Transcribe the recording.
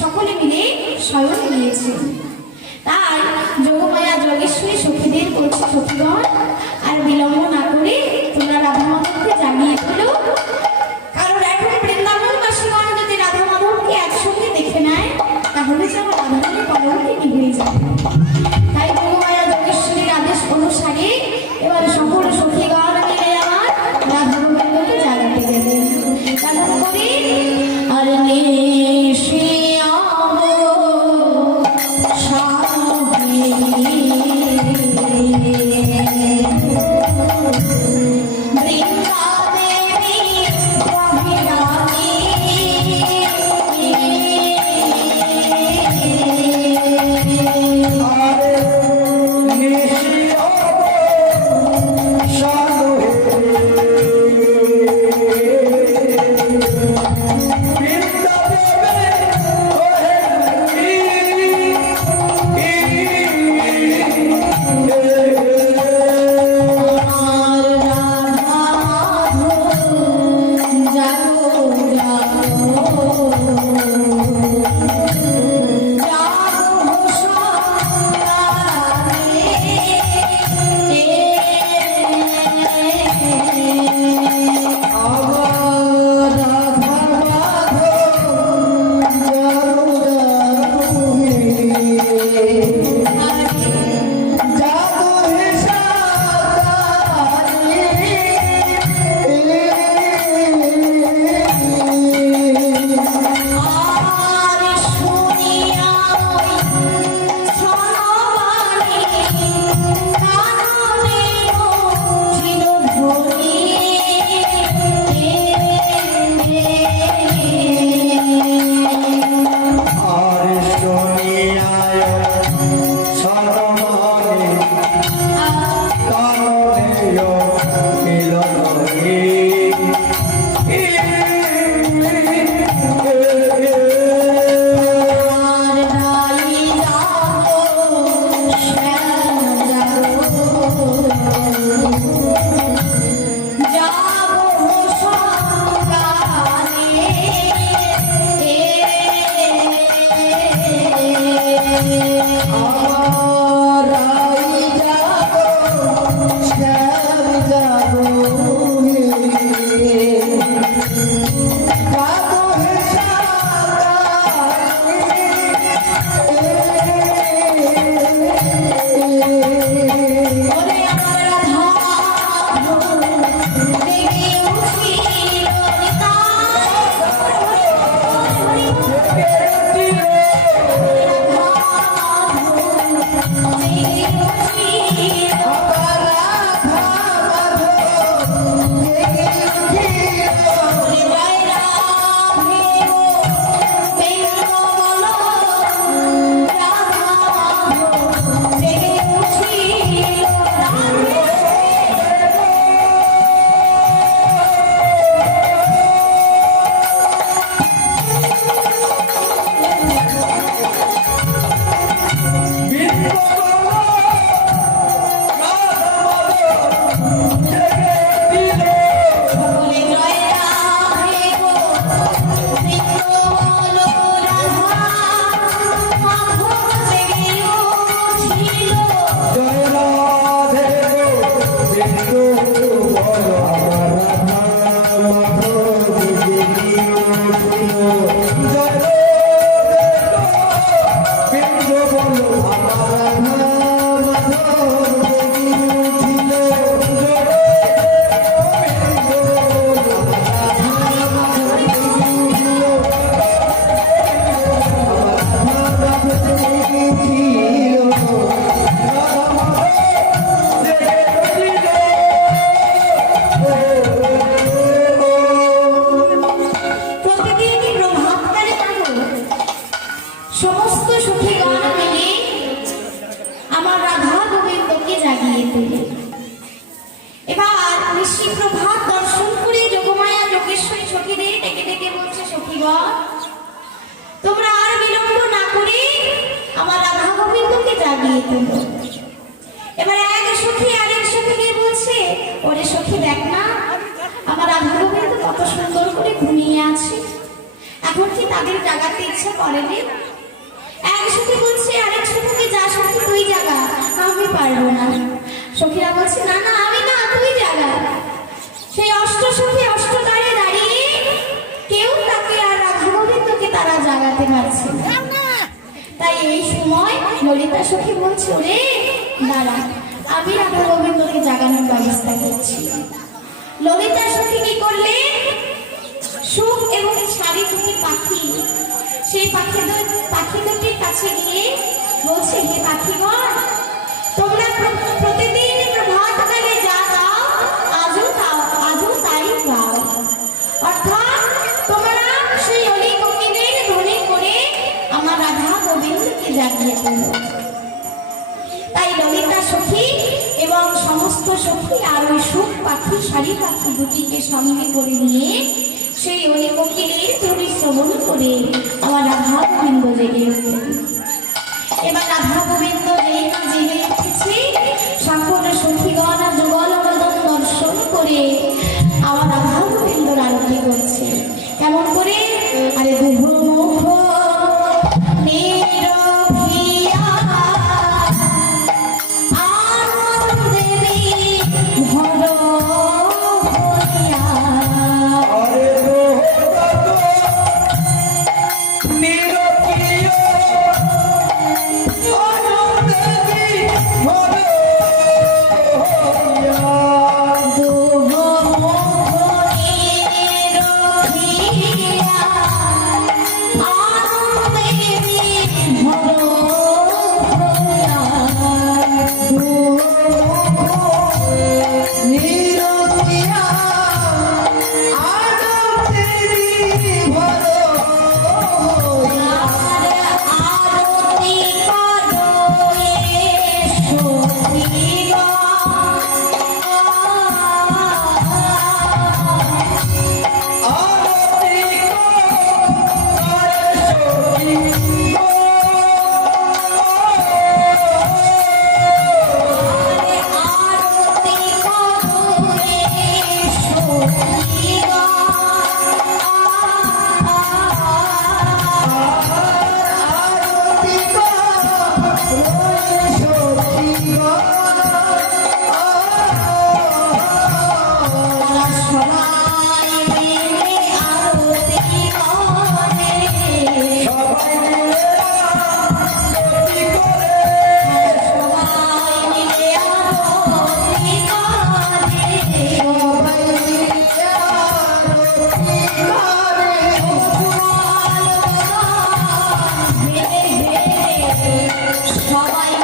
সকলে মিলে শয়ন নিয়েছেন। তাই যোগমায়া যোগেশ্বরী সখীদের বলছে, সখীগণ আর বিলম্ব না করে তোমরা রাধা মাধবকে জানিয়ে দিলো, কারণ এখন বৃন্দাবনবাসীগণ যদি রাধা মাধবকে একসঙ্গে দেখে নেয় তাহলে যে আমার রাধাকে কলঙ্কে নিভে যাবে। তাই যোগমায়া যোগেশ্বরীর আদেশ অনুসারে এবার সকল সখীগণ মিলে আমার রাধা গোবিন্দকে জাগাতে গেলেন। কেমন করে? আর এখন কি তাদের জাগাতে ইচ্ছা করেনি? এক সখী বলছে আরেক সখীকে, যা সখী তুই জাগা, আমি পারবো না। সখীরা বলছে না না আমি না, তুই জাগা। সেই অষ্ট সখী অষ্টদ্বারে দাঁড়িয়ে কেউ তাকে আর রাধা গোবিন্দকে তারা জাগাতে পারছে না। তাই এই সময় ললিতা সখী বলছে ওরে দাঁড়া, আমি রাধা গোবিন্দকে জাগানোর ব্যবস্থা করছি। ললিতা সখী কি করলে, সুখ এবং শাড়ি দুটি পাখি, সেই পাখি দুটির কাছে গিয়ে বলছে হে পাখিগণ, তোমরা প্রতিদিন প্রভাতকালে যা গাও আজও তাই গাও। অর্থাৎ তোমরা সেই অলি কোকিলের ধ্বনি করে আমার রাধা গোবিন্দকে জাগিয়ে তোলো। তাই ললিতা সখী এবং সমস্ত সখী আর ওই সুখ পাখি শাড়ি পাখি দুটিকে সঙ্গে করে নিয়ে সেই অলি কোকিলের ধ্বনি শ্রবণ করে আমার রাধা গোবিন্দ জেগে উঠলেন। এবার রাধা গোবিন্দ জেগে উঠেছে, সকল সখীগণ যুগল মদন দর্শন করে আমার রাধা গোবিন্দর আরতি করছে। কেমন করে? আরে দুর্মুখ নিরভিয়া আনন্দেবী ভর হইয়া। সবাই